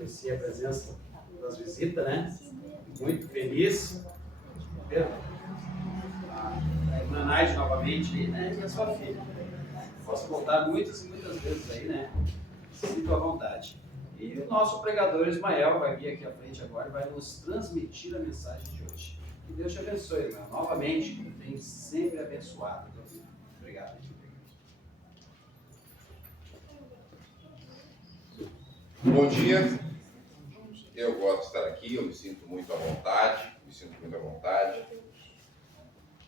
agradecer a presença das visitas, né? Muito feliz. A irmã Naide novamente aí, né? E a sua filha. Posso voltar muitas e muitas vezes aí, né? Sinto à vontade. E o nosso pregador Ismael vai vir aqui à frente agora e vai nos transmitir a mensagem de hoje. Que Deus te abençoe, irmão. Novamente, como tem sempre abençoado. Obrigado. Bom dia. Eu gosto de estar aqui, eu me sinto muito à vontade.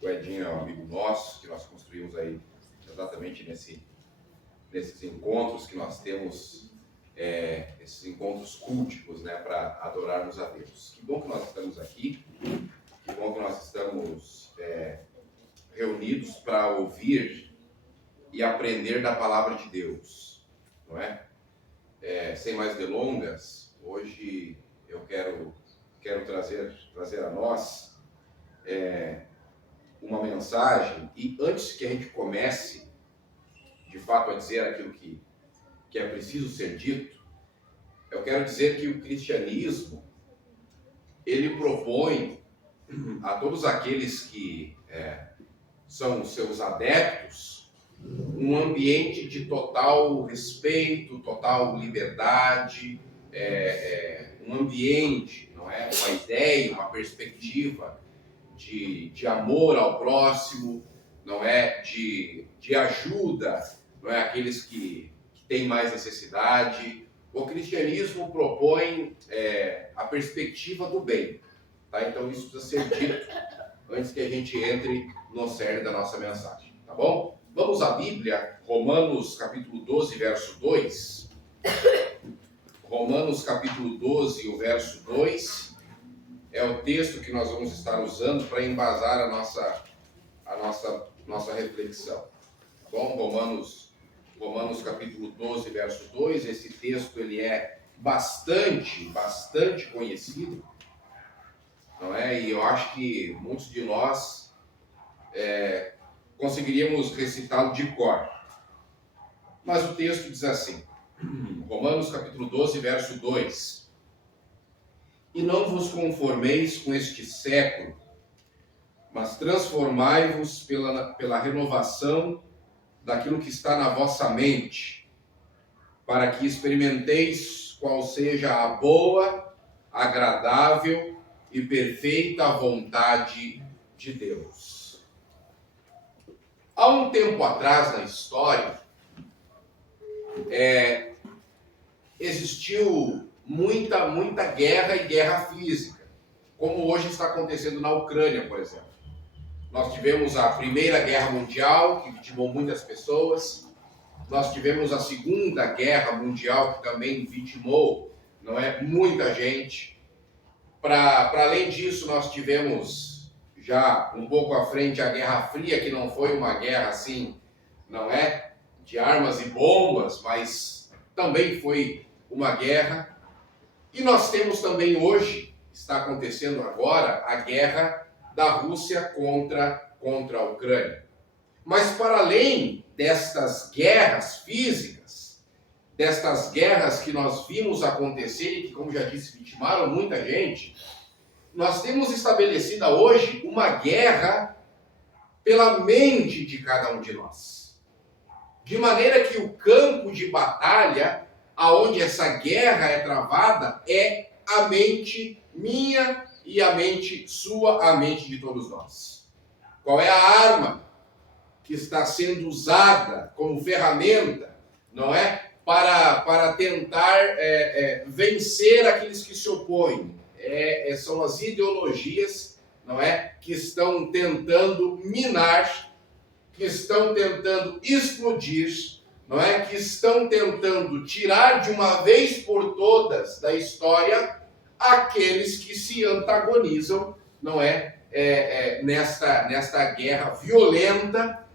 O Edinho é um amigo nosso, que nós construímos aí exatamente nesses encontros que nós temos, esses encontros culticos, né, para adorarmos a Deus. Que bom que nós estamos aqui, que bom que nós estamos reunidos para ouvir e aprender da palavra de Deus, não é? Sem mais delongas, hoje eu quero trazer a nós uma mensagem, e antes que a gente comece de fato a dizer aquilo que é preciso ser dito, eu quero dizer que o cristianismo, ele propõe a todos aqueles que são seus adeptos um ambiente de total respeito, total liberdade, um ambiente, não é? Uma ideia, uma perspectiva de amor ao próximo, não é? De ajuda, não é? Aqueles que têm mais necessidade. O cristianismo propõe a perspectiva do bem, tá? Então isso precisa ser dito antes que a gente entre no cerne da nossa mensagem, tá bom? Vamos à Bíblia, Romanos capítulo 12, verso 2. Romanos capítulo 12, o verso 2, é o texto que nós vamos estar usando para embasar a nossa reflexão. Tá bom? Romanos capítulo 12, verso 2, esse texto ele é bastante conhecido, não é? E eu acho que muitos de nós conseguiríamos recitá-lo de cor. Mas o texto diz assim, Romanos capítulo 12, verso 2. E não vos conformeis com este século, mas transformai-vos pela renovação daquilo que está na vossa mente, para que experimenteis qual seja a boa, agradável e perfeita vontade de Deus. Há um tempo atrás na história, existiu muita guerra e guerra física, como hoje está acontecendo na Ucrânia, por exemplo. Nós tivemos a Primeira Guerra Mundial, que vitimou muitas pessoas. Nós tivemos a Segunda Guerra Mundial, que também vitimou, não é, muita gente. Para além disso, nós tivemos já um pouco à frente a Guerra Fria, que não foi uma guerra assim, não é, de armas e bombas, mas também foi uma guerra. E nós temos também hoje, está acontecendo agora, a guerra da Rússia contra a Ucrânia. Mas para além destas guerras físicas, destas guerras que nós vimos acontecer e que, como já disse, vitimaram muita gente, nós temos estabelecida hoje uma guerra pela mente de cada um de nós. De maneira que o campo de batalha, aonde essa guerra é travada, é a mente minha e a mente sua, a mente de todos nós. Qual é a arma que está sendo usada como ferramenta, não é? Para tentar vencer aqueles que se opõem. São as ideologias, não é? Que estão tentando minar, que estão tentando explodir, não é? Que estão tentando tirar de uma vez por todas da história aqueles que se antagonizam, não é? Nesta guerra violenta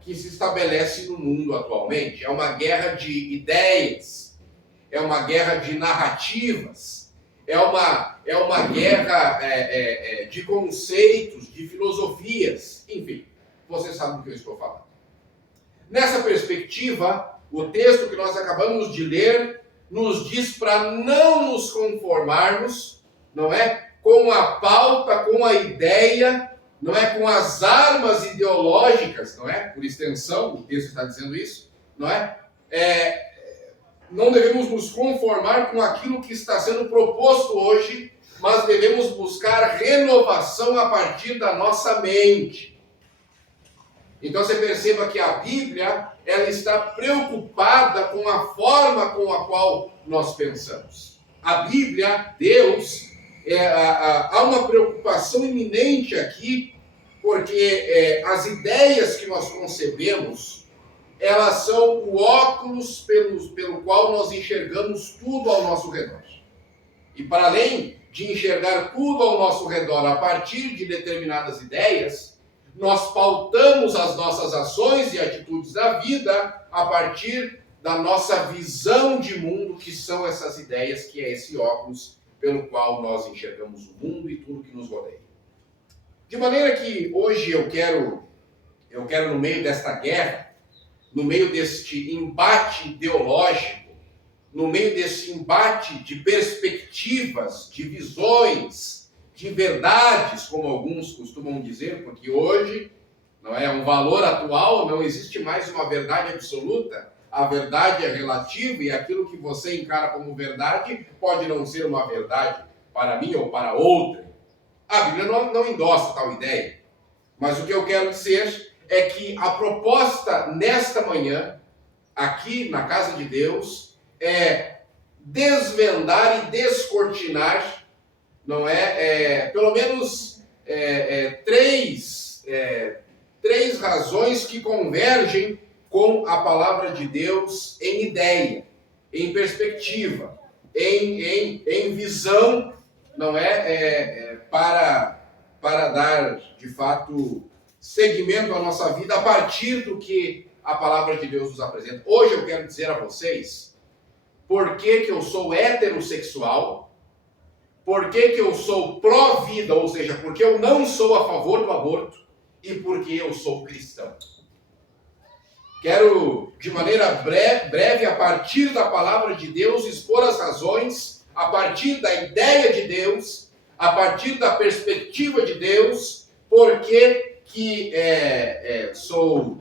que se estabelece no mundo atualmente. É uma guerra de ideias, é uma guerra de narrativas, é uma guerra de conceitos, de filosofias, enfim, você sabe do que eu estou falando. Nessa perspectiva, o texto que nós acabamos de ler nos diz para não nos conformarmos, não é? Com a pauta, com a ideia, não é? Com as armas ideológicas, não é? Por extensão, o texto está dizendo isso, não é? Não devemos nos conformar com aquilo que está sendo proposto hoje, mas devemos buscar renovação a partir da nossa mente. Então você perceba que a Bíblia, ela está preocupada com a forma com a qual nós pensamos. A Bíblia, Deus, há uma preocupação iminente aqui, porque as ideias que nós concebemos, elas são o óculos pelo qual nós enxergamos tudo ao nosso redor. E para além de enxergar tudo ao nosso redor a partir de determinadas ideias, nós pautamos as nossas ações e atitudes da vida a partir da nossa visão de mundo, que são essas ideias, que é esse óculos pelo qual nós enxergamos o mundo e tudo que nos rodeia. De maneira que hoje eu quero no meio desta guerra, no meio deste embate ideológico, no meio desse embate de perspectivas, de visões, de verdades, como alguns costumam dizer, porque hoje não é um valor atual, não existe mais uma verdade absoluta. A verdade é relativa e aquilo que você encara como verdade pode não ser uma verdade para mim ou para outra. A Bíblia não endossa tal ideia. Mas o que eu quero dizer é que a proposta nesta manhã, aqui na casa de Deus, é desvendar e descortinar, não é? Pelo menos três razões que convergem com a palavra de Deus em ideia, em perspectiva, em visão, não é? Para dar, de fato, seguimento à nossa vida a partir do que a palavra de Deus nos apresenta. Hoje eu quero dizer a vocês por que eu sou heterossexual, por que eu sou pró-vida, ou seja, porque eu não sou a favor do aborto e porque eu sou cristão. Quero, de maneira breve, a partir da palavra de Deus, expor as razões, a partir da ideia de Deus, a partir da perspectiva de Deus, porque que sou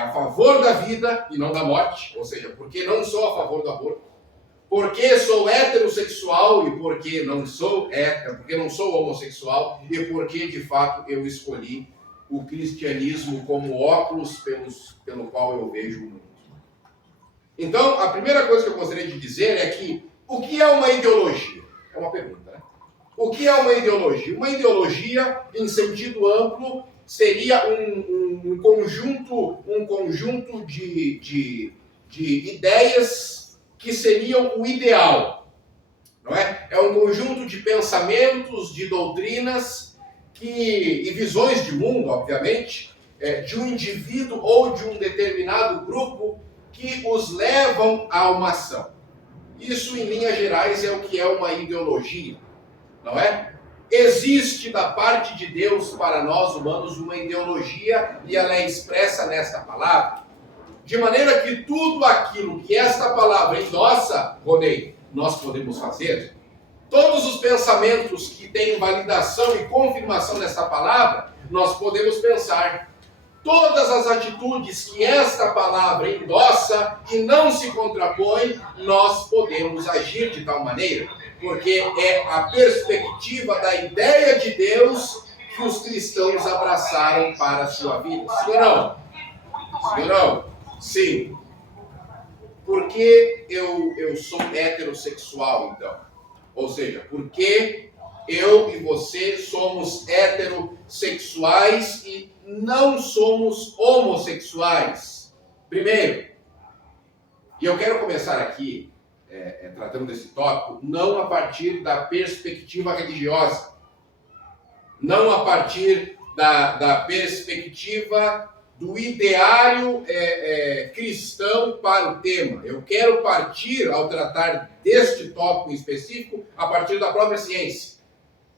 a favor da vida e não da morte, ou seja, porque não sou a favor do aborto, porque sou heterossexual e porque não sou homossexual e porque, de fato, eu escolhi o cristianismo como óculos pelo qual eu vejo o mundo. Então, a primeira coisa que eu gostaria de dizer é que o que é uma ideologia? É uma pergunta, né? O que é uma ideologia? Uma ideologia, em sentido amplo, seria um conjunto de ideias que seriam o ideal, não é? É um conjunto de pensamentos, de doutrinas e visões de mundo, obviamente, de um indivíduo ou de um determinado grupo que os levam a uma ação. Isso, em linhas gerais, é o que é uma ideologia, não é? Existe da parte de Deus para nós humanos uma ideologia e ela é expressa nesta palavra, de maneira que tudo aquilo que esta palavra endossa, Ronei, nós podemos fazer. Todos os pensamentos que têm validação e confirmação nesta palavra, nós podemos pensar. Todas as atitudes que esta palavra endossa e não se contrapõe, nós podemos agir de tal maneira, porque é a perspectiva da ideia de Deus que os cristãos abraçaram para a sua vida. Sim ou não? Sim ou não? Sim. Por que eu sou heterossexual, então? Ou seja, por que eu e você somos heterossexuais e não somos homossexuais? Primeiro, e eu quero começar aqui tratando desse tópico, não a partir da perspectiva religiosa, não a partir da perspectiva do ideário cristão para o tema. Eu quero partir, ao tratar deste tópico em específico, a partir da própria ciência.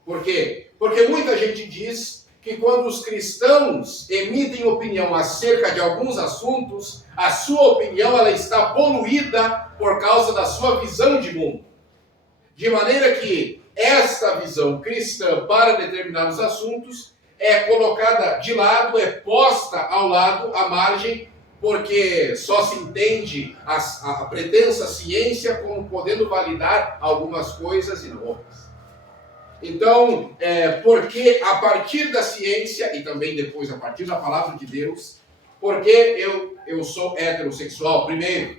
Por quê? Porque muita gente diz que quando os cristãos emitem opinião acerca de alguns assuntos, a sua opinião ela está poluída por causa da sua visão de mundo. De maneira que esta visão cristã para determinados assuntos é colocada de lado, é posta ao lado, à margem, porque só se entende a pretensa ciência como podendo validar algumas coisas e não outras. Então, porque a partir da ciência e também depois a partir da palavra de Deus, porque eu sou heterossexual, primeiro,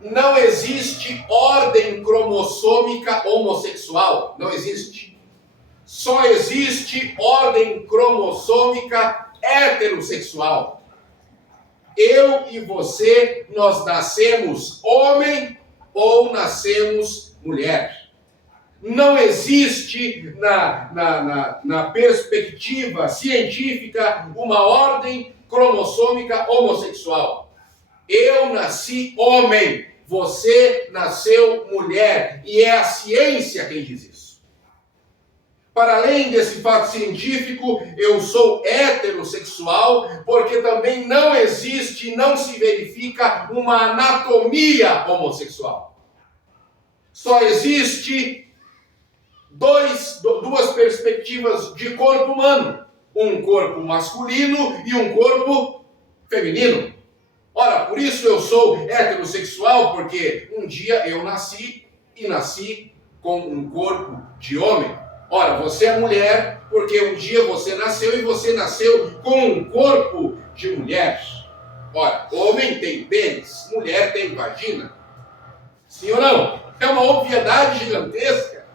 não existe ordem cromossômica homossexual, não existe. Só existe ordem cromossômica heterossexual. Eu e você, nós nascemos homem ou nascemos mulher. Não existe na perspectiva científica uma ordem cromossômica homossexual. Eu nasci homem, você nasceu mulher, e é a ciência quem diz isso. Para além desse fato científico, eu sou heterossexual, porque também não existe, não se verifica uma anatomia homossexual. Só existe duas perspectivas de corpo humano, um corpo masculino e um corpo feminino. Ora, por isso eu sou heterossexual, porque um dia eu nasci com um corpo de homem. Ora, você é mulher, porque um dia você nasceu e você nasceu com um corpo de mulher. Ora, homem tem pênis, mulher tem vagina. Sim ou não? É uma obviedade gigantesca.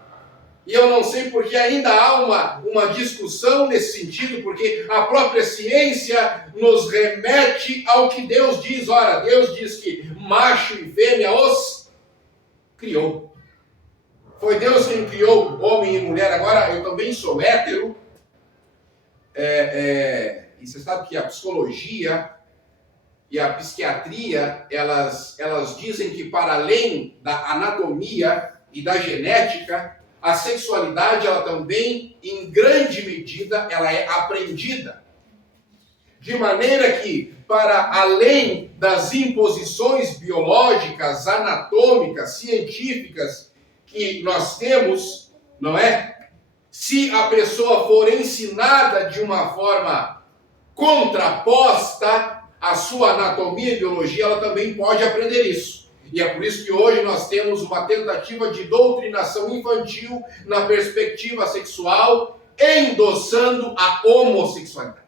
E eu não sei porque ainda há uma discussão nesse sentido, porque a própria ciência nos remete ao que Deus diz. Ora, Deus diz que macho e fêmea os criou. Foi Deus quem criou homem e mulher. Agora, eu também sou hétero. E você sabe que a psicologia e a psiquiatria, elas dizem que para além da anatomia e da genética, a sexualidade, ela também, em grande medida, ela é aprendida. De maneira que, para além das imposições biológicas, anatômicas, científicas que nós temos, não é? Se a pessoa for ensinada de uma forma contraposta à sua anatomia e biologia, ela também pode aprender isso. E é por isso que hoje nós temos uma tentativa de doutrinação infantil na perspectiva sexual, endossando a homossexualidade.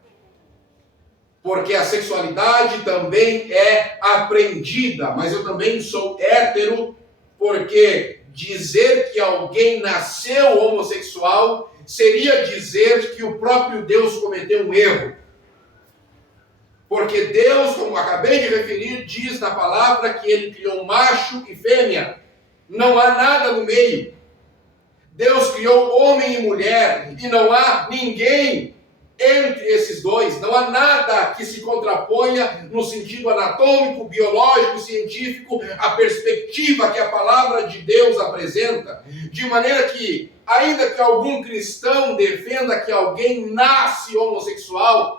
Porque a sexualidade também é aprendida, mas eu também sou hétero, porque dizer que alguém nasceu homossexual seria dizer que o próprio Deus cometeu um erro. Porque Deus, como acabei de referir, diz na palavra que ele criou macho e fêmea. Não há nada no meio. Deus criou homem e mulher e não há ninguém entre esses dois. Não há nada que se contraponha no sentido anatômico, biológico, científico, a perspectiva que a palavra de Deus apresenta. De maneira que, ainda que algum cristão defenda que alguém nasce homossexual,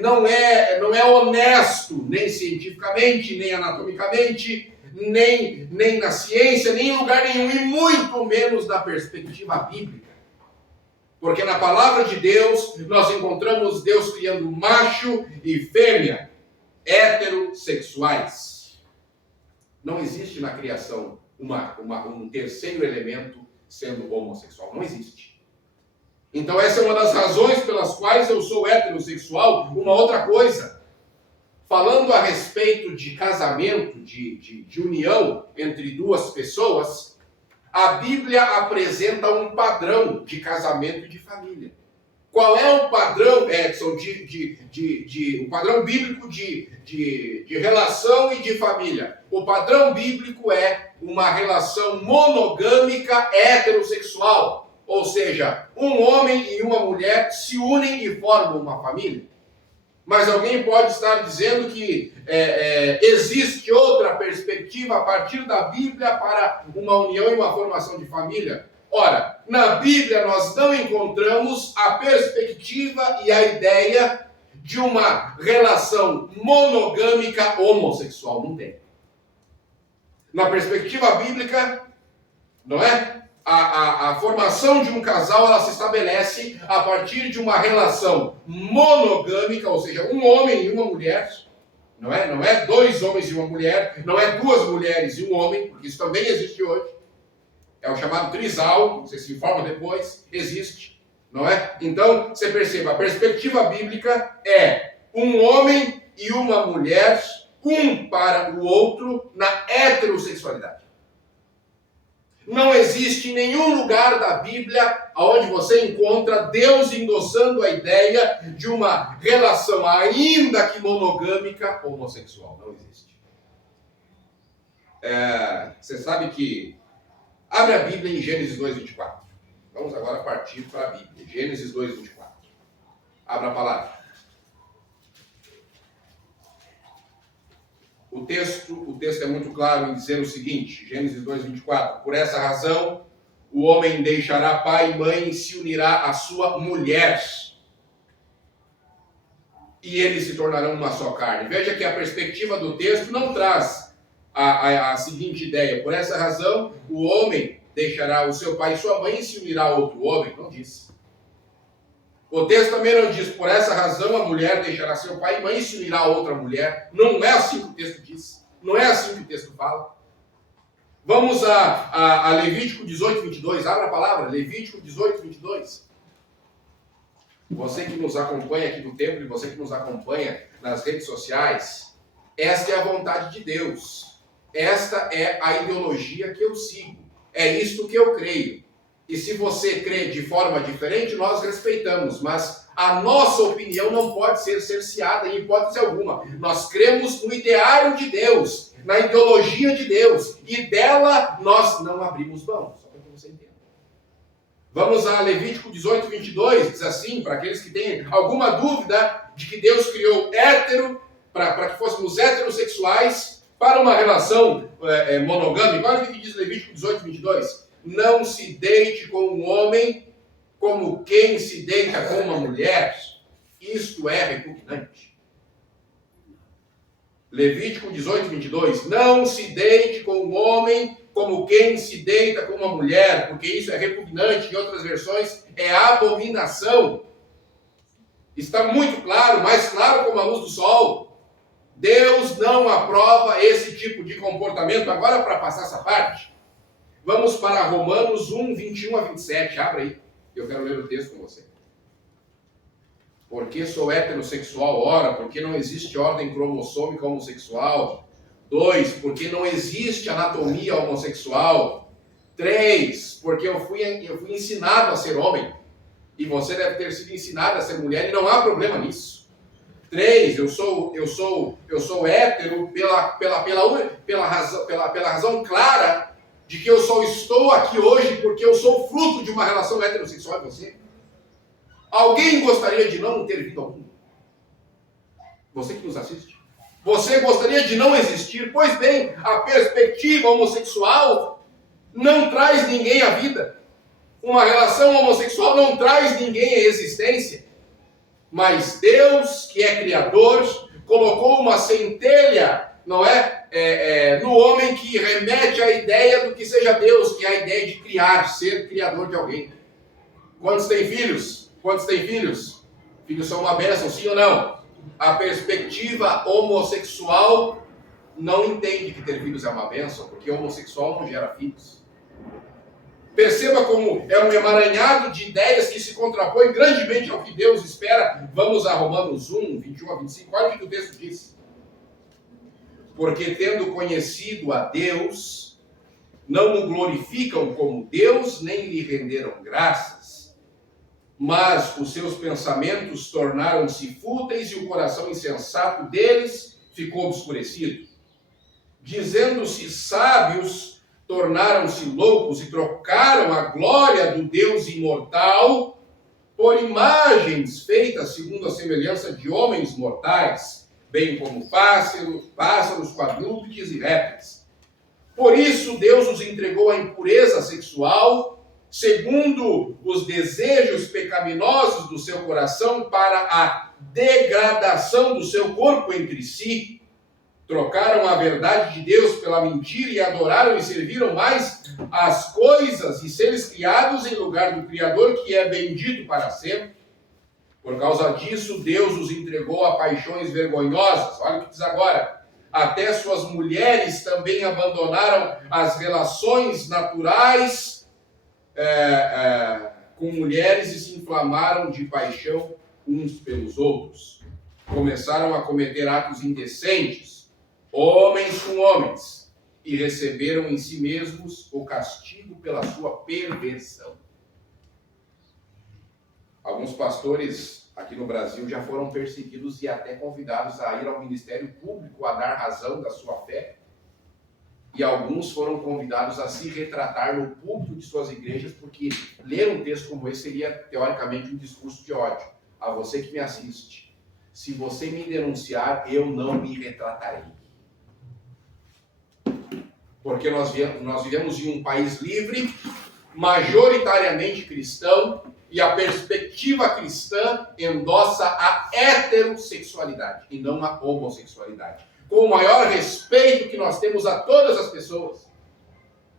não é honesto, nem cientificamente, nem anatomicamente, nem na ciência, nem em lugar nenhum, e muito menos na perspectiva bíblica. Porque na palavra de Deus, nós encontramos Deus criando macho e fêmea, heterossexuais. Não existe na criação um terceiro elemento sendo homossexual. Não existe. Então essa é uma das razões pelas quais eu sou heterossexual. Uma outra coisa, falando a respeito de casamento, de união entre duas pessoas, a Bíblia apresenta um padrão de casamento e de família. Qual é o padrão, Edson, o padrão bíblico de relação e de família? O padrão bíblico é uma relação monogâmica heterossexual. Ou seja, um homem e uma mulher se unem e formam uma família. Mas alguém pode estar dizendo que existe outra perspectiva a partir da Bíblia para uma união e uma formação de família. Ora, na Bíblia nós não encontramos a perspectiva e a ideia de uma relação monogâmica homossexual. Não tem. Na perspectiva bíblica, não é? A formação de um casal, ela se estabelece a partir de uma relação monogâmica, ou seja, um homem e uma mulher, não é? Não é dois homens e uma mulher, não é duas mulheres e um homem, porque isso também existe hoje. É o chamado trisal, você se informa depois, existe, não é? Então, você perceba, a perspectiva bíblica é um homem e uma mulher, um para o outro, na heterossexualidade. Não existe nenhum lugar da Bíblia onde você encontra Deus endossando a ideia de uma relação, ainda que monogâmica, homossexual. Não existe. Você sabe que... Abre a Bíblia em Gênesis 2:24. Vamos agora partir para a Bíblia. Gênesis 2:24. Abra a palavra. O texto é muito claro em dizer o seguinte, Gênesis 2:24. Por essa razão, o homem deixará pai e mãe e se unirá à sua mulher. E eles se tornarão uma só carne. Veja que a perspectiva do texto não traz a seguinte ideia. Por essa razão, o homem deixará o seu pai e sua mãe e se unirá a outro homem. Não diz. O texto também não diz, por essa razão a mulher deixará seu pai e mãe e se unirá a outra mulher. Não é assim que o texto diz. Não é assim que o texto fala. Vamos a Levítico 18:22. Abra a palavra. Levítico 18:22. Você que nos acompanha aqui no templo e você que nos acompanha nas redes sociais, esta é a vontade de Deus. Esta é a ideologia que eu sigo. É isto que eu creio. E se você crê de forma diferente, nós respeitamos, mas a nossa opinião não pode ser cerceada em hipótese alguma. Nós cremos no ideário de Deus, na ideologia de Deus, e dela nós não abrimos mão, só para que você entenda. Vamos a Levítico 18:22, diz assim, para aqueles que têm alguma dúvida de que Deus criou hétero, para que fôssemos heterossexuais, para uma relação monogâmica. Olha o que diz Levítico 18:22. Não se deite com um homem como quem se deita com uma mulher. Isto é repugnante. Levítico 18:22. Não se deite com um homem como quem se deita com uma mulher, porque isso é repugnante. Em outras versões, é abominação. Está muito claro, mais claro como a luz do sol. Deus não aprova esse tipo de comportamento. Agora, para passar essa parte, vamos para Romanos 1:21-27. Abra aí. Eu quero ler o texto com você. Porque sou heterossexual? Ora, porque não existe ordem cromossômica homossexual. 2, porque não existe anatomia homossexual. 3, porque eu fui ensinado a ser homem. E você deve ter sido ensinado a ser mulher, e não há problema nisso. 3, eu sou hétero pela razão clara de que eu só estou aqui hoje porque eu sou fruto de uma relação heterossexual com você. Alguém gostaria de não ter vindo ao mundo? Você que nos assiste? Você gostaria de não existir? Pois bem, a perspectiva homossexual não traz ninguém à vida. Uma relação homossexual não traz ninguém à existência. Mas Deus, que é Criador, colocou uma centelha, não é? No homem que remete à ideia do que seja Deus, que é a ideia de criar, ser criador de alguém. Quantos têm filhos? Quantos têm filhos? Filhos são uma bênção, sim ou não? A perspectiva homossexual não entende que ter filhos é uma bênção, porque homossexual não gera filhos. Perceba como é um emaranhado de ideias que se contrapõe grandemente ao que Deus espera. Vamos a Romanos 1:21-25. Olha o que o texto diz. Porque tendo conhecido a Deus, não o glorificam como Deus, nem lhe renderam graças. Mas os seus pensamentos tornaram-se fúteis e o coração insensato deles ficou obscurecido. Dizendo-se sábios, tornaram-se loucos e trocaram a glória do Deus imortal por imagens feitas segundo a semelhança de homens mortais, bem como pássaros, quadrúpedes e répteis. Por isso Deus os entregou à impureza sexual segundo os desejos pecaminosos do seu coração, para a degradação do seu corpo entre si. Trocaram a verdade de Deus pela mentira e adoraram e serviram mais as coisas e seres criados em lugar do Criador, que é bendito para sempre. Por causa disso, Deus os entregou a paixões vergonhosas. Olha o que diz agora. Até suas mulheres também abandonaram as relações naturais com mulheres e se inflamaram de paixão uns pelos outros. Começaram a cometer atos indecentes, homens com homens, e receberam em si mesmos o castigo pela sua perversão. Alguns pastores aqui no Brasil já foram perseguidos e até convidados a ir ao Ministério Público a dar razão da sua fé. E alguns foram convidados a se retratar no púlpito de suas igrejas, porque ler um texto como esse seria, teoricamente, um discurso de ódio. A você que me assiste, se você me denunciar, eu não me retratarei. Porque nós vivemos em um país livre, majoritariamente cristão, e a perspectiva cristã endossa a heterossexualidade e não a homossexualidade. Com o maior respeito que nós temos a todas as pessoas.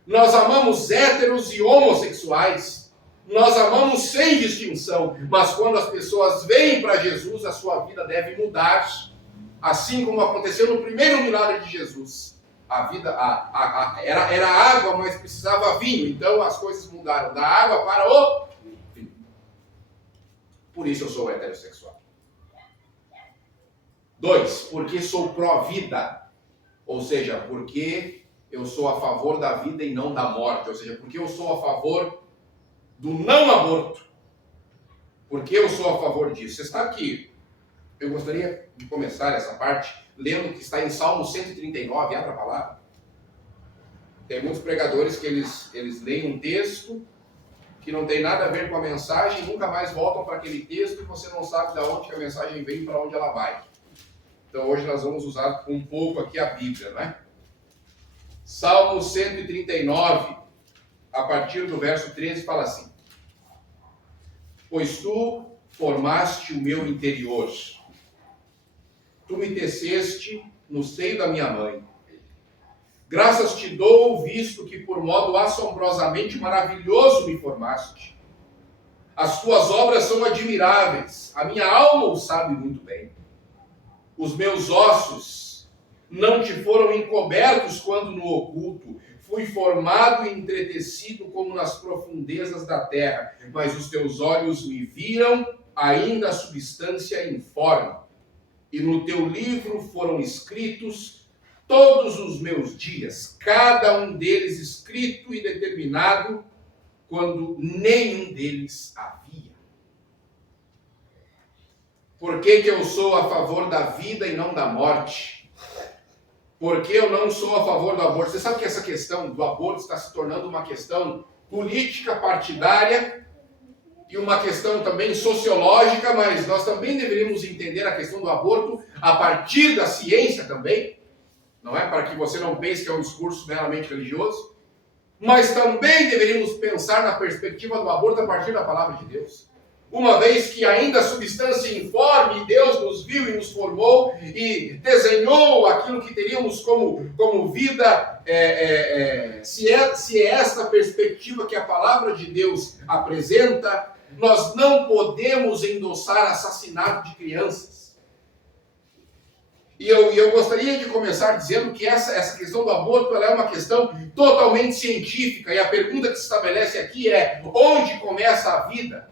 Nós amamos héteros e homossexuais. Nós amamos sem distinção. Mas quando as pessoas vêm para Jesus, a sua vida deve mudar. Assim como aconteceu no primeiro milagre de Jesus. A vida era água, mas precisava vinho. Então as coisas mudaram da água para o vinho. Por isso eu sou heterossexual. 2, porque sou pró-vida, ou seja, porque eu sou a favor da vida e não da morte, ou seja, porque eu sou a favor do não aborto, porque eu sou a favor disso. Você sabe que eu gostaria de começar essa parte lendo o que está em Salmo 139, abra a palavra. Tem muitos pregadores que eles leem um texto que não tem nada a ver com a mensagem, nunca mais voltam para aquele texto e você não sabe de onde que a mensagem vem e para onde ela vai. Então hoje nós vamos usar um pouco aqui a Bíblia, né? Salmo 139, a partir do verso 13, fala assim: Pois tu formaste o meu interior, tu me teceste no seio da minha mãe. Graças te dou, visto que por modo assombrosamente maravilhoso me formaste. As tuas obras são admiráveis, a minha alma o sabe muito bem. Os meus ossos não te foram encobertos quando no oculto. Fui formado e entretecido como nas profundezas da terra. Mas os teus olhos me viram, ainda a substância informe. E no teu livro foram escritos todos os meus dias, cada um deles escrito e determinado, quando nenhum deles havia. Por que eu sou a favor da vida e não da morte? Por que eu não sou a favor do aborto? Você sabe que essa questão do aborto está se tornando uma questão política, partidária, e uma questão também sociológica, mas nós também deveríamos entender a questão do aborto a partir da ciência também, não é? Para que você não pense que é um discurso meramente religioso, mas também deveríamos pensar na perspectiva do aborto a partir da palavra de Deus. Uma vez que ainda a substância informe, Deus nos viu e nos formou e desenhou aquilo que teríamos como vida, se é esta perspectiva que a palavra de Deus apresenta, nós não podemos endossar assassinato de crianças. E eu gostaria de começar dizendo que essa questão do aborto ela é uma questão totalmente científica, e a pergunta que se estabelece aqui é: onde começa a vida?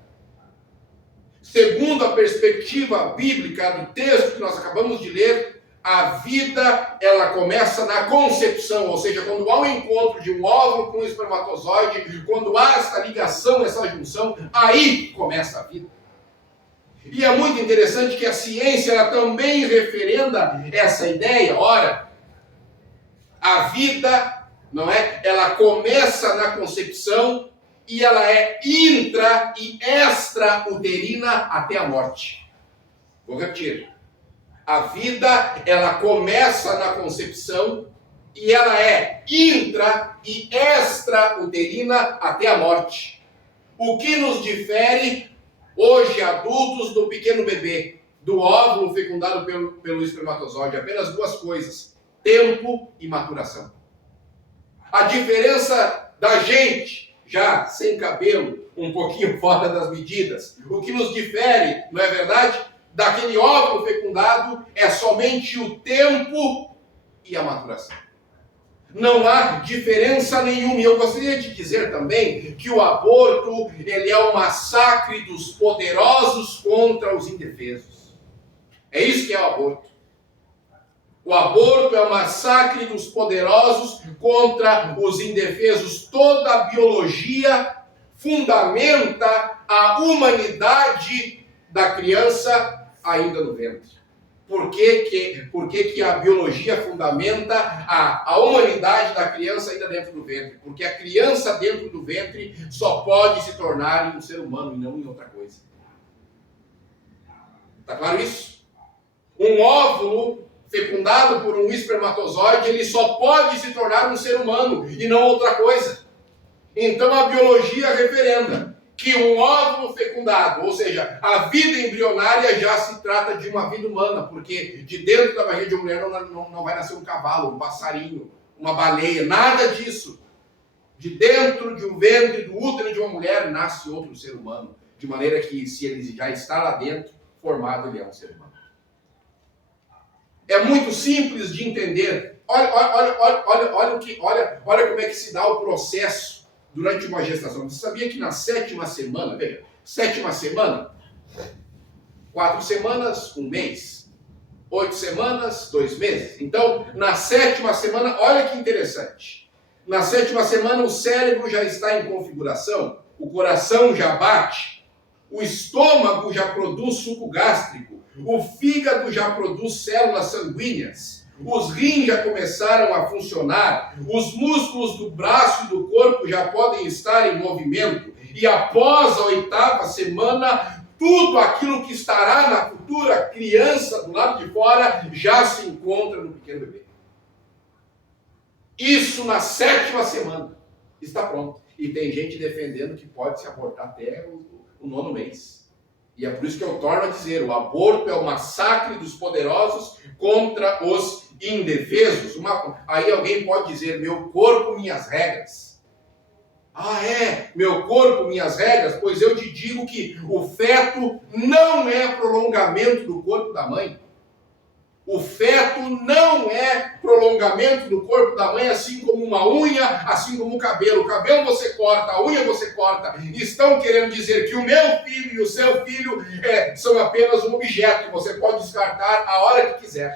Segundo a perspectiva bíblica do texto que nós acabamos de ler, a vida ela começa na concepção, ou seja, quando há um encontro de um óvulo com um espermatozoide, quando há essa ligação, essa junção, aí começa a vida. E é muito interessante que a ciência ela também referenda essa ideia. Ora, a vida, não é? Ela começa na concepção e ela é intra e extra-uterina até a morte. Vou repetir. A vida, ela começa na concepção e ela é intra e extra-uterina até a morte. O que nos difere, hoje, adultos, do pequeno bebê, do óvulo fecundado pelo espermatozoide? Apenas duas coisas: tempo e maturação. A diferença da gente, já sem cabelo, um pouquinho fora das medidas, o que nos difere, não é verdade, daquele óvulo fecundado é somente o tempo e a maturação. Não há diferença nenhuma. E eu gostaria de dizer também que o aborto, ele é um massacre dos poderosos contra os indefesos. É isso que é o aborto. O aborto é o massacre dos poderosos contra os indefesos. Toda a biologia fundamenta a humanidade da criança ainda no ventre. Por que a biologia fundamenta a humanidade da criança ainda dentro do ventre? Porque a criança dentro do ventre só pode se tornar em um ser humano e não em outra coisa. Está claro isso? Um óvulo fecundado por um espermatozoide, ele só pode se tornar um ser humano e não outra coisa. Então a biologia referenda que um óvulo fecundado, ou seja, a vida embrionária já se trata de uma vida humana, porque de dentro da barriga de uma mulher não vai nascer um cavalo, um passarinho, uma baleia, nada disso. De dentro de um ventre, do útero de uma mulher, nasce outro ser humano, de maneira que, se ele já está lá dentro, formado, ele é um ser humano. É muito simples de entender. Olha como é que se dá o processo durante uma gestação. Você sabia que na 7ª semana, veja, 7ª semana, 4 semanas, 1 mês, 8 semanas, 2 meses. Então, na 7ª semana, olha que interessante. Na 7ª semana, o cérebro já está em configuração, o coração já bate, o estômago já produz suco gástrico, o fígado já produz células sanguíneas, os rins já começaram a funcionar, os músculos do braço e do corpo já podem estar em movimento, e após a 8ª semana, tudo aquilo que estará na futura criança do lado de fora já se encontra no pequeno bebê. Isso na 7ª semana está pronto. E tem gente defendendo que pode se abortar até o 9º mês. E é por isso que eu torno a dizer, o aborto é o massacre dos poderosos contra os indefesos. Aí alguém pode dizer, meu corpo, minhas regras. Ah, é? Meu corpo, minhas regras? Pois eu te digo que o feto não é prolongamento do corpo da mãe. O feto não é prolongamento do corpo da mãe, assim como uma unha, assim como o cabelo. O cabelo você corta, a unha você corta. Estão querendo dizer que o meu filho e o seu filho são apenas um objeto que você pode descartar a hora que quiser.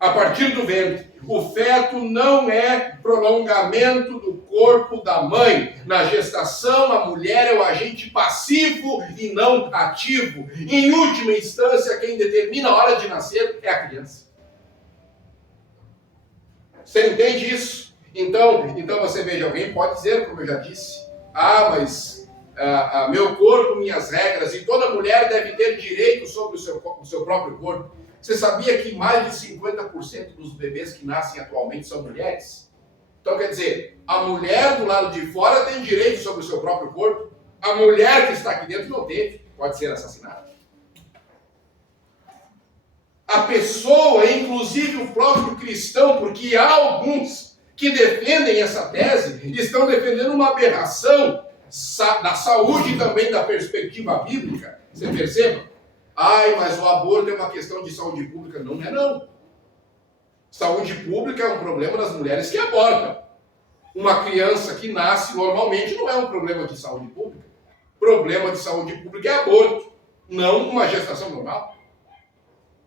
A partir do ventre. O feto não é prolongamento do corpo da mãe. Na gestação, a mulher é o agente passivo e não ativo. Em última instância, quem determina a hora de nascer é a criança. Você entende isso? Então você veja, alguém pode dizer, como eu já disse, mas meu corpo, minhas regras, e toda mulher deve ter direito sobre o seu próprio corpo. Você sabia que mais de 50% dos bebês que nascem atualmente são mulheres? Então, quer dizer, a mulher do lado de fora tem direito sobre o seu próprio corpo. A mulher que está aqui dentro não teve, pode ser assassinada. A pessoa, inclusive o próprio cristão, porque há alguns que defendem essa tese, estão defendendo uma aberração da saúde e também da perspectiva bíblica. Você perceba? Mas o aborto é uma questão de saúde pública. Não é não. Saúde pública é um problema das mulheres que abortam. Uma criança que nasce normalmente não é um problema de saúde pública. Problema de saúde pública é aborto, não uma gestação normal.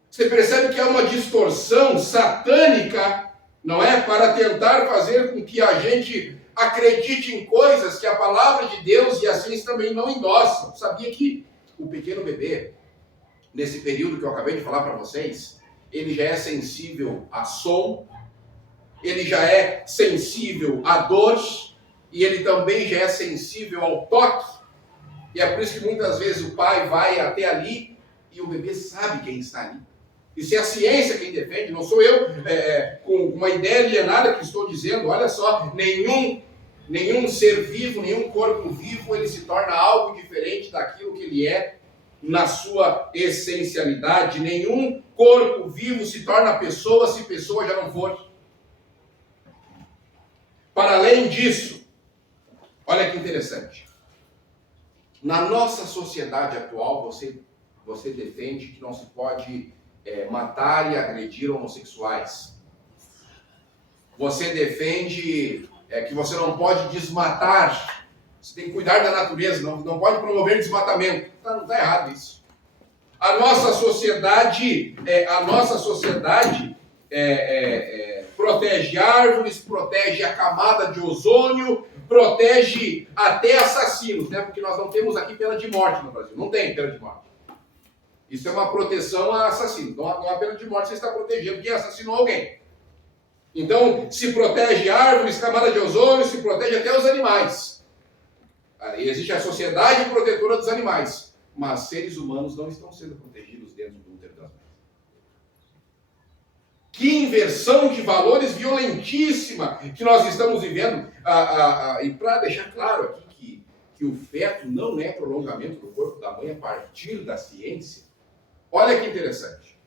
Você percebe que há uma distorção satânica, não é? Para tentar fazer com que a gente acredite em coisas que a palavra de Deus e a ciência também não endossam. Sabia que o pequeno bebê, nesse período que eu acabei de falar para vocês, ele já é sensível a som, ele já é sensível à dor, e ele também já é sensível ao toque. E é por isso que muitas vezes o pai vai até ali e o bebê sabe quem está ali. Isso é a ciência quem defende, não sou eu com uma ideia alienada que estou dizendo. Olha só, nenhum Nenhum ser vivo, nenhum corpo vivo, ele se torna algo diferente daquilo que ele é na sua essencialidade. Nenhum corpo vivo se torna pessoa se pessoa já não for. Para além disso, olha que interessante. Na nossa sociedade atual, você defende que não se pode matar e agredir homossexuais. Você defende que você não pode desmatar. Você tem que cuidar da natureza, não pode promover desmatamento. Não está errado isso. A nossa sociedade protege árvores, protege a camada de ozônio, protege até assassinos, né? Porque nós não temos aqui pena de morte no Brasil. Não tem pena de morte. Isso é uma proteção a assassinos. Não há pena de morte, você está protegendo quem assassinou alguém. Então, se protege árvores, camada de ozônio, se protege até os animais. Aí existe a sociedade protetora dos animais. Mas seres humanos não estão sendo protegidos dentro do útero das mães. Que inversão de valores violentíssima que nós estamos vivendo. E para deixar claro aqui que o feto não é prolongamento do corpo da mãe a partir da ciência, olha que interessante.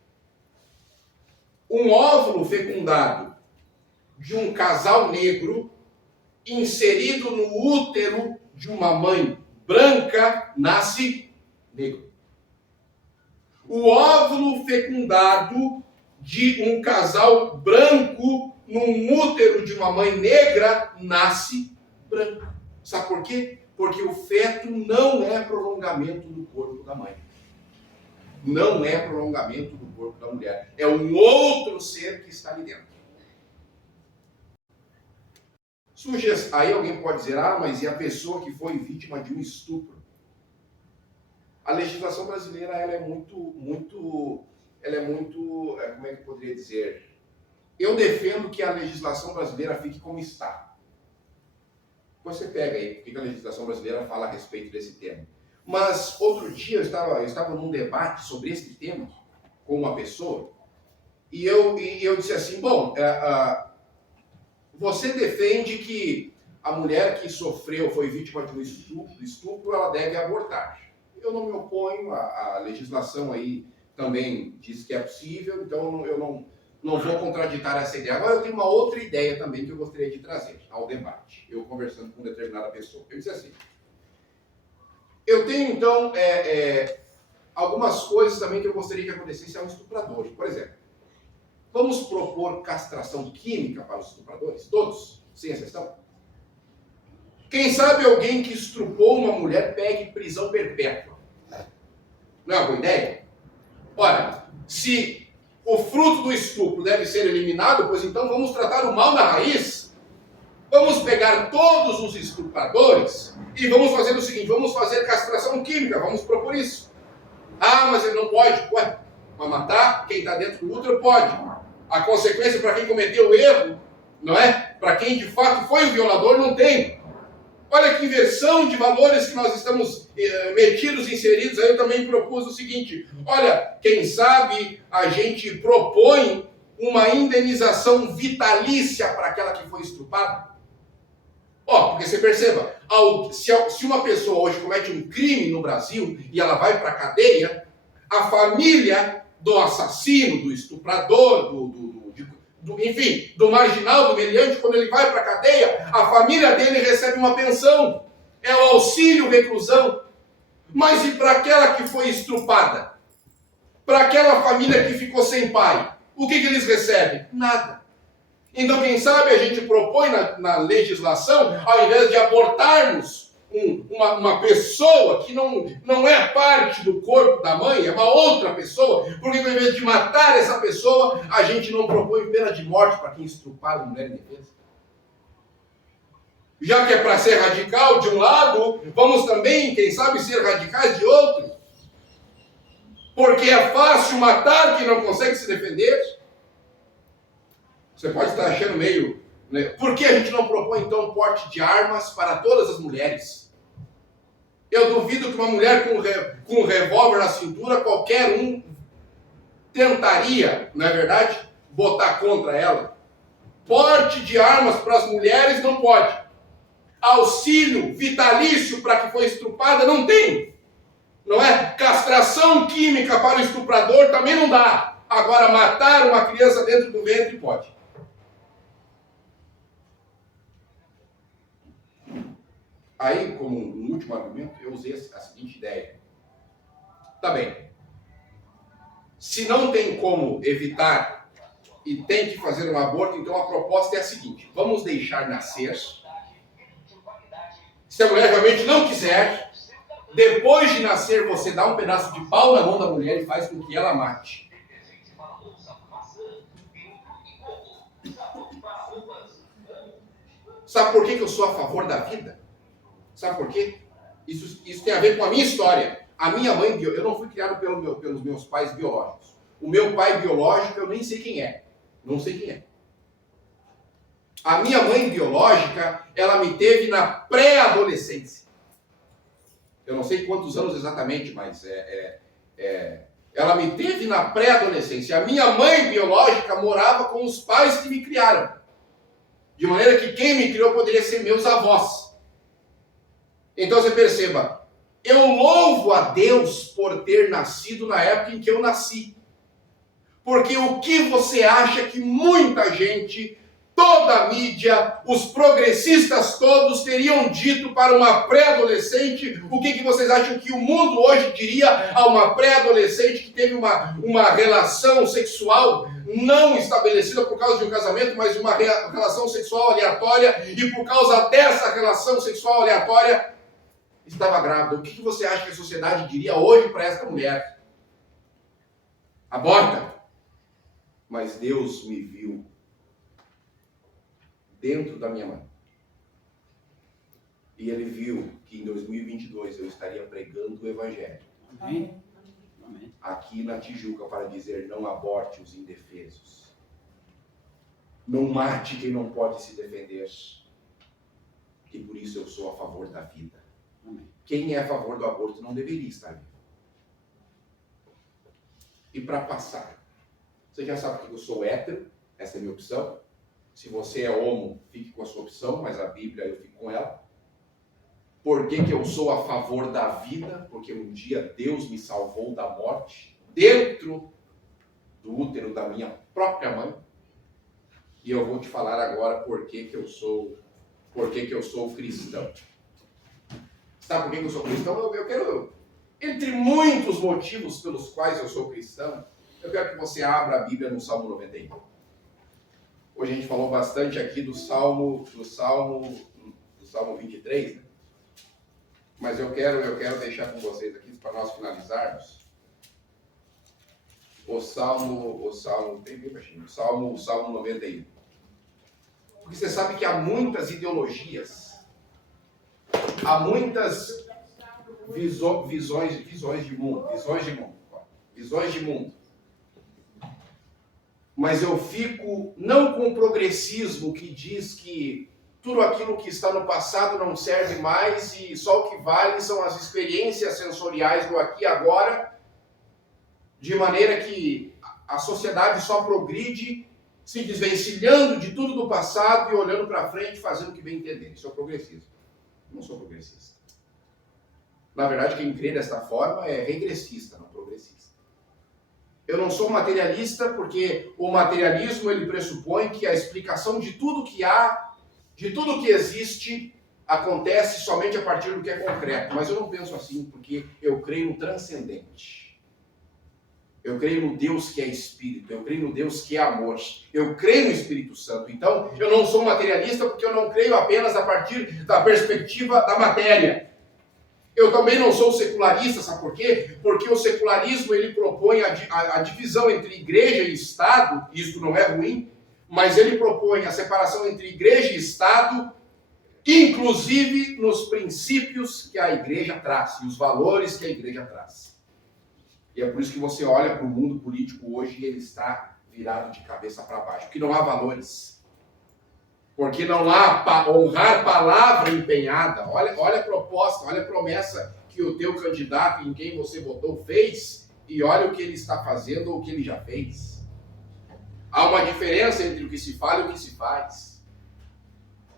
Um óvulo fecundado de um casal negro inserido no útero de uma mãe branca nasce negro. O óvulo fecundado de um casal branco num útero de uma mãe negra nasce branco. Sabe por quê? Porque o feto não é prolongamento do corpo da mãe. Não é prolongamento do corpo da mulher. É um outro ser que está ali dentro. Aí alguém pode dizer, mas e a pessoa que foi vítima de um estupro? A legislação brasileira ela é muito, como é que eu poderia dizer? Eu defendo que a legislação brasileira fique como está. Você pega aí, o que a legislação brasileira fala a respeito desse tema. Mas outro dia eu estava num debate sobre esse tema com uma pessoa e eu disse assim, você defende que a mulher que foi vítima de um estupro, ela deve abortar. Eu não me oponho, a legislação aí também diz que é possível, então eu não vou contraditar essa ideia. Agora eu tenho uma outra ideia também que eu gostaria de trazer ao debate. Eu conversando com determinada pessoa. Eu disse assim, eu tenho então algumas coisas também que eu gostaria que acontecesse a um estuprador. Por exemplo, vamos propor castração química para os estupradores? Todos, sem exceção? Quem sabe alguém que estuprou uma mulher pegue prisão perpétua? Não é uma boa ideia? Ora, se o fruto do estupro deve ser eliminado, pois então vamos tratar o mal na raiz. Vamos pegar todos os estupradores e vamos fazer o seguinte, vamos fazer castração química, vamos propor isso. Mas ele não pode. Ué, mas matar quem está dentro do útero pode. A consequência para quem cometeu o erro, não é? Para quem de fato foi o violador, não tem. Olha que inversão de valores que nós estamos inseridos. Aí eu também propus o seguinte, olha, quem sabe a gente propõe uma indenização vitalícia para aquela que foi estuprada. Porque você perceba, se uma pessoa hoje comete um crime no Brasil e ela vai para a cadeia, a família do assassino, do estuprador, enfim, do marginal, do meliante, quando ele vai para a cadeia, a família dele recebe uma pensão, é o auxílio reclusão. Mas e para aquela que foi estuprada? Para aquela família que ficou sem pai? O que eles recebem? Nada. Então, quem sabe a gente propõe na legislação, ao invés de abortarmos uma pessoa que não é parte do corpo da mãe, é uma outra pessoa, porque ao invés de matar essa pessoa, a gente não propõe pena de morte para quem estuprar a mulher indefesa. Já que é para ser radical de um lado, vamos também, quem sabe, ser radicais de outro. Porque é fácil matar quem não consegue se defender. Você pode estar achando meio... né? Por que a gente não propõe, então, porte de armas para todas as mulheres? Eu duvido que uma mulher com um revólver na cintura, qualquer um tentaria, não é verdade, botar contra ela. Porte de armas para as mulheres não pode. auxílio vitalício para que foi estuprada, não tem. Não é? Castração química para o estuprador também não dá. Agora, matar uma criança dentro do ventre pode. Aí, como um último argumento, eu usei a seguinte ideia. Tá bem. Se não tem como evitar e tem que fazer um aborto, então a proposta é a seguinte: vamos deixar nascer. Se a mulher realmente não quiser, depois de nascer, você dá um pedaço de pau na mão da mulher e faz com que ela mate. Sabe por que eu sou a favor da vida? Sabe por quê? Isso tem a ver com a minha história. A minha mãe, eu não fui criado pelos meus pais biológicos. O meu pai biológico, eu nem sei quem é. Não sei quem é. A minha mãe biológica, ela me teve na pré-adolescência. Eu não sei quantos anos exatamente, mas ela me teve na pré-adolescência. A minha mãe biológica morava com os pais que me criaram. De maneira que quem me criou poderia ser meus avós. Então você perceba, eu louvo a Deus por ter nascido na época em que eu nasci. Porque o que você acha que muita gente, toda a mídia, os progressistas todos teriam dito para uma pré-adolescente? O que vocês acham que o mundo hoje diria a uma pré-adolescente que teve uma relação sexual não estabelecida por causa de um casamento, mas uma relação sexual aleatória, e por causa dessa relação sexual aleatória estava grávida? O que você acha que a sociedade diria hoje para esta mulher? Aborta. Mas Deus me viu dentro da minha mãe. E Ele viu que em 2022 eu estaria pregando o Evangelho. Amém. Amém. Aqui na Tijuca, para dizer: não aborte os indefesos. Não mate quem não pode se defender. E por isso eu sou a favor da vida. Amém. Quem é a favor do aborto não deveria estar vivo. E para passar, você já sabe que eu sou hétero, essa é a minha opção. Se você é homo, fique com a sua opção, mas a Bíblia eu fico com ela. Por que eu sou a favor da vida? Porque um dia Deus me salvou da morte dentro do útero da minha própria mãe. E eu vou te falar agora por que eu sou cristão. Sabe por que eu sou cristão? Eu quero, entre muitos motivos pelos quais eu sou cristão, eu quero que você abra a Bíblia no Salmo 91. Hoje a gente falou bastante aqui do Salmo 23, né? Mas eu quero deixar com vocês aqui, para nós finalizarmos, o Salmo 91. Porque você sabe que há muitas ideologias, há muitas visões de mundo. Mas eu fico não com o progressismo que diz que tudo aquilo que está no passado não serve mais e só o que vale são as experiências sensoriais do aqui e agora, de maneira que a sociedade só progride se desvencilhando de tudo do passado e olhando para frente, fazendo o que bem entender. Isso é o progressismo. Eu não sou progressista. Na verdade, quem crê desta forma é regressista, não progressista. Eu não sou materialista porque o materialismo ele pressupõe que a explicação de tudo que há, de tudo que existe, acontece somente a partir do que é concreto. Mas eu não penso assim porque eu creio no transcendente. Eu creio no Deus que é Espírito, eu creio no Deus que é amor, eu creio no Espírito Santo. Então, eu não sou materialista porque eu não creio apenas a partir da perspectiva da matéria. Eu também não sou secularista, sabe por quê? Porque o secularismo ele propõe a divisão entre igreja e Estado, isso não é ruim, mas ele propõe a separação entre igreja e Estado, inclusive nos princípios que a igreja traz, e os valores que a igreja traz. E é por isso que você olha para o mundo político hoje e ele está virado de cabeça para baixo. Porque não há valores. Porque não há honrar palavra empenhada. Olha a proposta, olha a promessa que o teu candidato em quem você votou fez e olha o que ele está fazendo ou o que ele já fez. Há uma diferença entre o que se fala e o que se faz.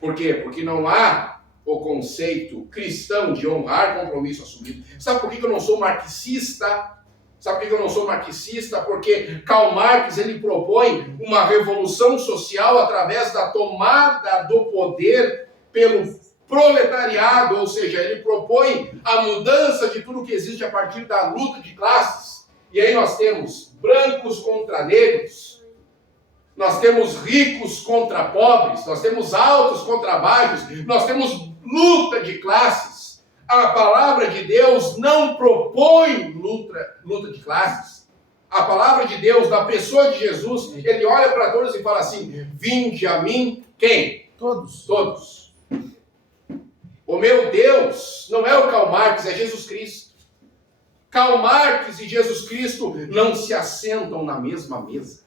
Por quê? Porque não há o conceito cristão de honrar compromisso assumido. Sabe por que eu não sou marxista? Sabe por que eu não sou marxista? Porque Karl Marx, ele propõe uma revolução social através da tomada do poder pelo proletariado, ou seja, ele propõe a mudança de tudo que existe a partir da luta de classes. E aí nós temos brancos contra negros, nós temos ricos contra pobres, nós temos altos contra baixos, nós temos luta de classes. A palavra de Deus não propõe luta de classes. A palavra de Deus, na pessoa de Jesus, ele olha para todos e fala assim: vinde a mim, quem? Todos. Todos. O meu Deus não é o Karl Marx, é Jesus Cristo. Karl Marx e Jesus Cristo não se assentam na mesma mesa.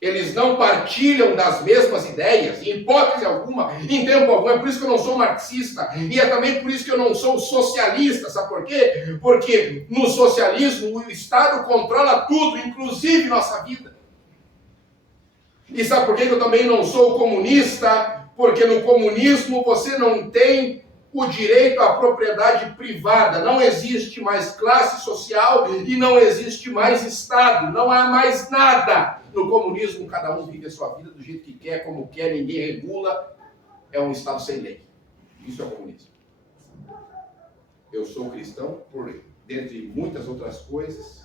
Eles não partilham das mesmas ideias, em hipótese alguma, em tempo algum. É por isso que eu não sou marxista. E é também por isso que eu não sou socialista. Sabe por quê? Porque no socialismo o Estado controla tudo, inclusive nossa vida. E sabe por que eu também não sou comunista? Porque no comunismo você não tem o direito à propriedade privada. Não existe mais classe social e não existe mais Estado. Não há mais nada. No comunismo, cada um vive a sua vida do jeito que quer, como quer, ninguém regula. É um Estado sem lei. Isso é o comunismo. Eu sou cristão, dentre muitas outras coisas,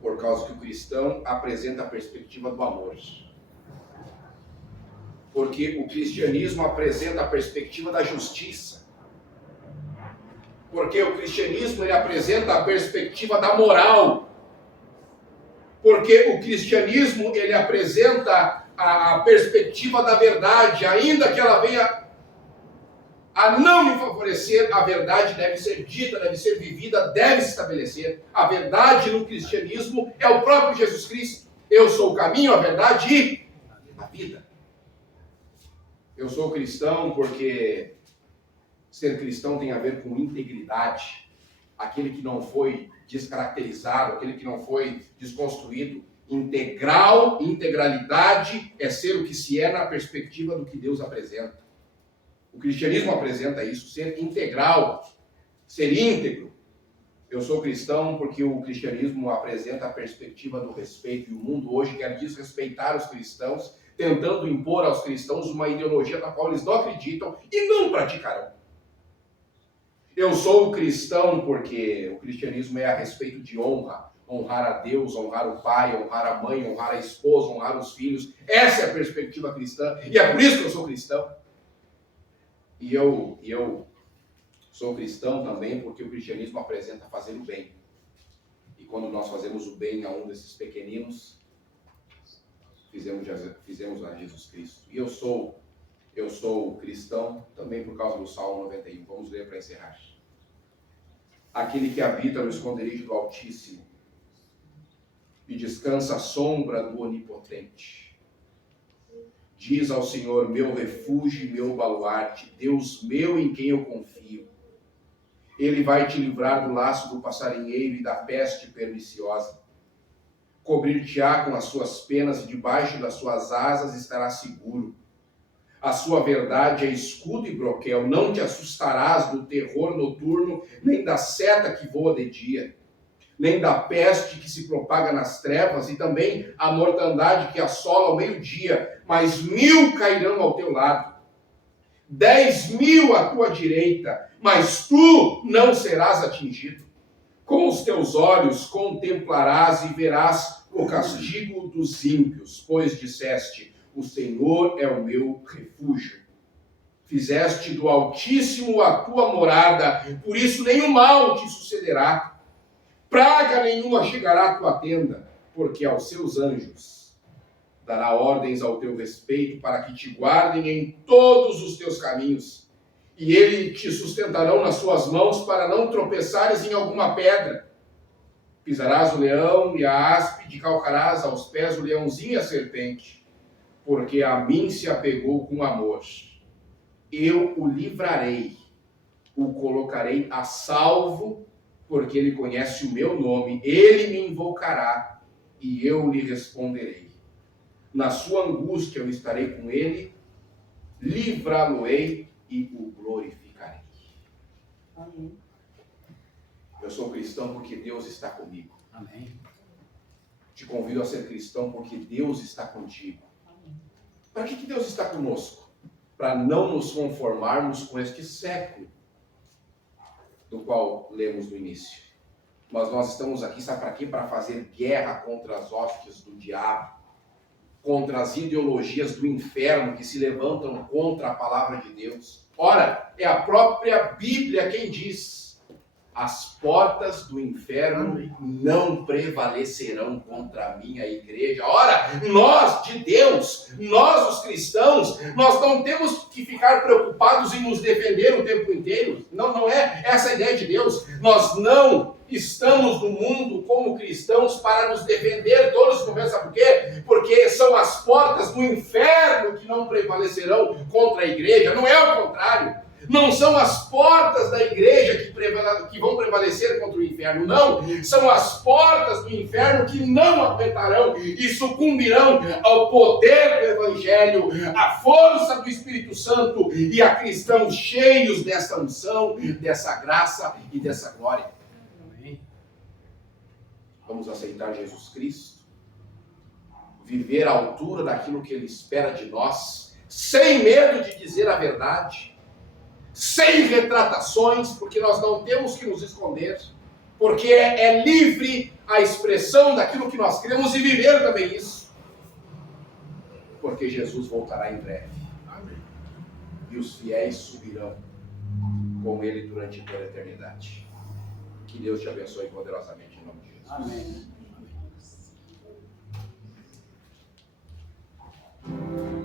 por causa que o cristão apresenta a perspectiva do amor. Porque o cristianismo apresenta a perspectiva da justiça. Porque o cristianismo ele apresenta a perspectiva da moral. Porque o cristianismo ele apresenta a perspectiva da verdade, ainda que ela venha a não me favorecer, a verdade deve ser dita, deve ser vivida, deve se estabelecer. A verdade no cristianismo é o próprio Jesus Cristo. Eu sou o caminho, a verdade e a vida. Eu sou cristão porque ser cristão tem a ver com integridade. Aquele que não foi descaracterizado, aquele que não foi desconstruído. Integralidade é ser o que se é na perspectiva do que Deus apresenta. O cristianismo apresenta isso, ser integral, ser íntegro. Eu sou cristão porque o cristianismo apresenta a perspectiva do respeito. E o mundo hoje quer desrespeitar os cristãos, tentando impor aos cristãos uma ideologia na qual eles não acreditam e não praticarão. Eu sou cristão porque o cristianismo é a respeito de honra. Honrar a Deus, honrar o pai, honrar a mãe, honrar a esposa, honrar os filhos. Essa é a perspectiva cristã. E é por isso que eu sou cristão. E eu sou cristão também porque o cristianismo apresenta fazer o bem. E quando nós fazemos o bem a um desses pequeninos, fizemos a Jesus Cristo. E eu sou cristão também por causa do Salmo 91. Vamos ler para encerrar. Aquele que habita no esconderijo do Altíssimo e descansa à sombra do Onipotente. Diz ao Senhor, meu refúgio e meu baluarte, Deus meu em quem eu confio. Ele vai te livrar do laço do passarinheiro e da peste perniciosa. Cobrir-te-á com as suas penas e debaixo das suas asas estarás seguro. A sua verdade é escudo e broquel. Não te assustarás do terror noturno, nem da seta que voa de dia, nem da peste que se propaga nas trevas, e também a mortandade que assola ao meio-dia. Mas 1000 cairão ao teu lado, 10.000 à tua direita, mas tu não serás atingido. Com os teus olhos contemplarás e verás o castigo dos ímpios, pois disseste, o Senhor é o meu refúgio. Fizeste do Altíssimo a tua morada, por isso nenhum mal te sucederá. Praga nenhuma chegará à tua tenda, porque aos seus anjos dará ordens ao teu respeito para que te guardem em todos os teus caminhos. E ele te sustentarão nas suas mãos para não tropeçares em alguma pedra. Pisarás o leão e a áspide, calcarás aos pés o leãozinho e a serpente. Porque a mim se apegou com amor. Eu o livrarei, o colocarei a salvo, porque ele conhece o meu nome. Ele me invocará e eu lhe responderei. Na sua angústia eu estarei com ele, livrá-lo-ei e o glorificarei. Amém. Eu sou cristão porque Deus está comigo. Amém. Te convido a ser cristão porque Deus está contigo. Para que Deus está conosco? Para não nos conformarmos com este século, do qual lemos no início. Mas nós estamos aqui, sabe para quê? Para fazer guerra contra as hostes do diabo, contra as ideologias do inferno que se levantam contra a palavra de Deus. Ora, é a própria Bíblia quem diz: as portas do inferno não prevalecerão contra a minha igreja. Ora, nós de Deus, nós os cristãos, nós não temos que ficar preocupados em nos defender o tempo inteiro. Não é essa a ideia de Deus. Nós não estamos no mundo como cristãos para nos defender todos os momentos. Sabe por quê? Porque são as portas do inferno que não prevalecerão contra a igreja. Não é o contrário. Não são as portas da igreja que vão prevalecer contra o inferno, não. São as portas do inferno que não aguentarão e sucumbirão ao poder do Evangelho, à força do Espírito Santo e a cristãos cheios dessa unção, dessa graça e dessa glória. Amém. Vamos aceitar Jesus Cristo, viver à altura daquilo que Ele espera de nós, sem medo de dizer a verdade, sem retratações, porque nós não temos que nos esconder, porque é livre a expressão daquilo que nós queremos e viver também isso, porque Jesus voltará em breve. Amém. E os fiéis subirão com Ele durante toda a eternidade. Que Deus te abençoe poderosamente em nome de Jesus. Amém. Amém.